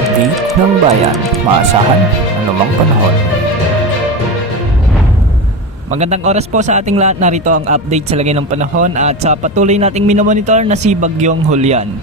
update ng bayan. Maasahan anumang panahon. Magandang oras po sa ating lahat. Narito ang update sa lagay ng panahon at sa patuloy nating minomonitor na si Bagyong Julian.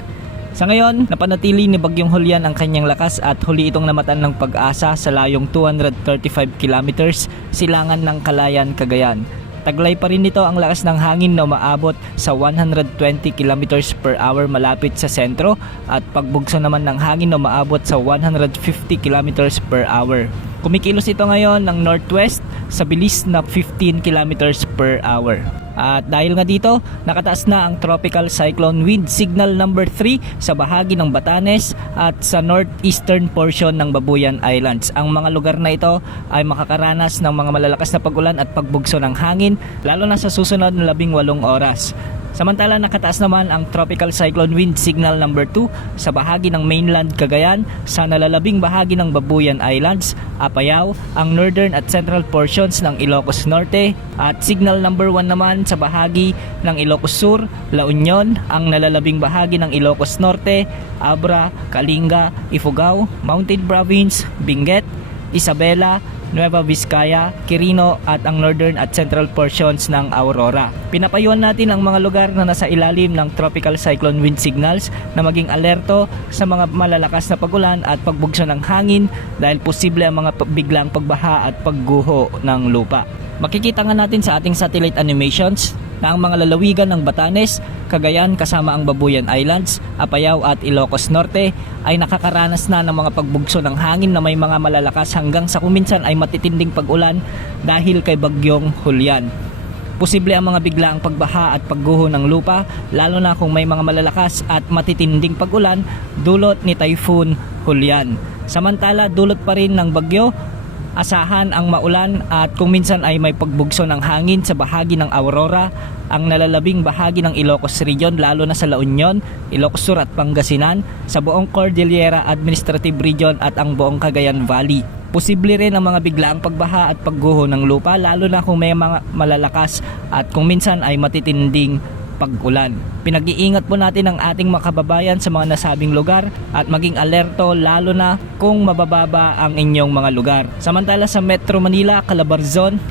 Sa ngayon, napanatili ni Bagyong Julian ang kanyang lakas at huli itong namatan ng pag-asa sa layong 235 kilometers silangan ng Calayan, Cagayan. Taglay pa rin nito ang lakas ng hangin na umaabot sa 120 kilometers per hour malapit sa sentro at pagbugso naman ng hangin na umaabot sa 150 kilometers per hour. Kumikilos ito ngayon ng northwest sa bilis na 15 kilometers per hour. At dahil nga dito, nakataas na ang Tropical Cyclone Wind Signal number 3 sa bahagi ng Batanes at sa northeastern portion ng Babuyan Islands. Ang mga lugar na ito ay makakaranas ng mga malalakas na pag-ulan at pagbugso ng hangin lalo na sa susunod na 18 oras. Samantala, nakataas naman ang Tropical Cyclone Wind Signal number 2 sa bahagi ng mainland Cagayan, sa nalalabing bahagi ng Babuyan Islands, Apayao, ang northern at central portions ng Ilocos Norte, at Signal number 1 naman sa bahagi ng Ilocos Sur, La Union, ang nalalabing bahagi ng Ilocos Norte, Abra, Kalinga, Ifugao, Mountain Province, Benguet, Isabela, Nueva Vizcaya, Quirino at ang northern at central portions ng Aurora. Pinapayuhan natin ang mga lugar na nasa ilalim ng Tropical Cyclone Wind Signals na maging alerto sa mga malalakas na pagulan at pagbugso ng hangin dahil posible ang mga biglang pagbaha at pagguho ng lupa. Makikita nga natin sa ating satellite animations na ang mga lalawigan ng Batanes, Cagayan kasama ang Babuyan Islands, Apayao at Ilocos Norte ay nakakaranas na ng mga pagbugso ng hangin na may mga malalakas hanggang sa kuminsan ay matitinding pag-ulan dahil kay Bagyong Julian. Posible ang mga biglaang pagbaha at pagguho ng lupa lalo na kung may mga malalakas at matitinding pag-ulan dulot ni Typhoon Julian. Samantala, dulot pa rin ng bagyo, asahan ang maulan at kung minsan ay may pagbugso ng hangin sa bahagi ng Aurora, ang nalalabing bahagi ng Ilocos Region lalo na sa La Union, Ilocos Sur at Pangasinan, sa buong Cordillera Administrative Region at ang buong Cagayan Valley. Posible rin ang mga biglaang pagbaha at pagguho ng lupa lalo na kung may mga malalakas at kung minsan ay matitinding pag-ulan. Pinag-iingat po natin ang ating mga kababayan sa mga nasabing lugar at maging alerto lalo na kung mabababa ang inyong mga lugar. Samantala sa Metro Manila, Calabarzon,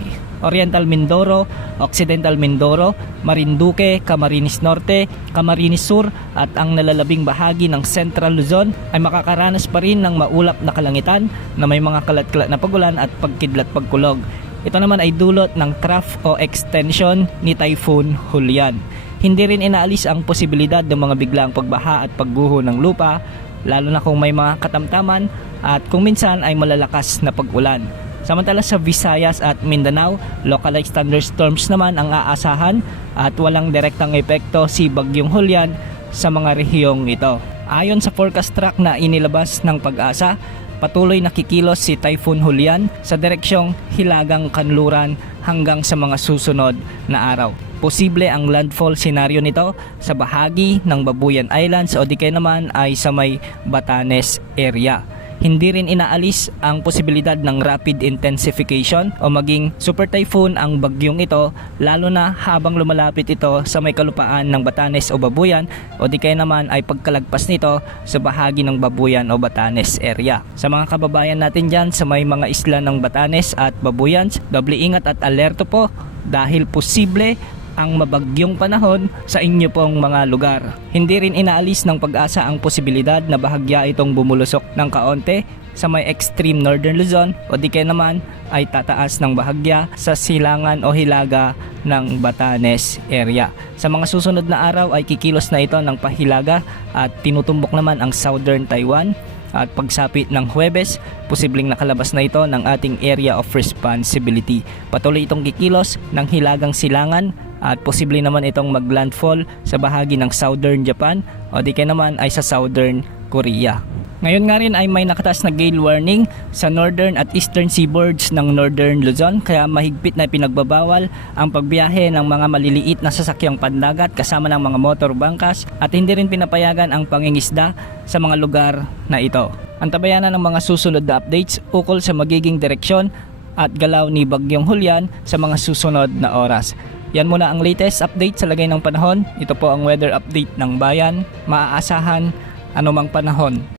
Oriental Mindoro, Occidental Mindoro, Marinduque, Camarines Norte, Camarines Sur at ang nalalabing bahagi ng Central Luzon ay makakaranas pa rin ng maulap na kalangitan na may mga kalat-kalat na pagulan at pagkidlat pagkulog. Ito naman ay dulot ng trough o extension ni Typhoon Julian. Hindi rin inaalis ang posibilidad ng mga biglang pagbaha at pagguho ng lupa lalo na kung may mga katamtaman at kung minsan ay malalakas na pag-ulan. Samantala sa Visayas at Mindanao, localized thunderstorms naman ang aasahan at walang direktang epekto si Bagyong Julian sa mga rehiyong ito. Ayon sa forecast track na inilabas ng Pag-asa, patuloy nakikilos si Typhoon Julian sa direksyong Hilagang Kanluran hanggang sa mga susunod na araw. Posible ang landfall scenario nito sa bahagi ng Babuyan Islands o di kaya naman ay sa may Batanes area. Hindi rin inaalis ang posibilidad ng rapid intensification o maging super typhoon ang bagyong ito lalo na habang lumalapit ito sa may kalupaan ng Batanes o Babuyan o di kaya naman ay pagkalagpas nito sa bahagi ng Babuyan o Batanes area. Sa mga kababayan natin dyan sa may mga isla ng Batanes at Babuyan, doble ingat at alerto po dahil posible ang mabagyong panahon sa inyo pong mga lugar. Hindi rin inaalis ng Pag-asa ang posibilidad na bahagya itong bumulusok ng kaonte sa may extreme northern Luzon o di kaya naman ay tataas ng bahagya sa silangan o hilaga ng Batanes area. Sa mga susunod na araw ay kikilos na ito ng pahilaga at tinutumbok naman ang southern Taiwan. At pagsapit ng Huwebes, posibleng nakalabas na ito ng ating area of responsibility. Patuloy itong kikilos ng hilagang silangan at posible naman itong maglandfall sa bahagi ng southern Japan o di kaya naman ay sa southern Korea. Ngayon nga rin ay may nakataas na gale warning sa northern at eastern seaboards ng northern Luzon kaya mahigpit na pinagbabawal ang pagbiyahe ng mga maliliit na sasakyang pandagat kasama ng mga motor bangkas at hindi rin pinapayagan ang pangingisda sa mga lugar na ito. Antabayanan ng mga susunod na updates ukol sa magiging direksyon at galaw ni Bagyong Julian sa mga susunod na oras. Yan muna ang latest update sa lagay ng panahon. Ito po ang weather update ng bayan. Maaasahan anumang panahon.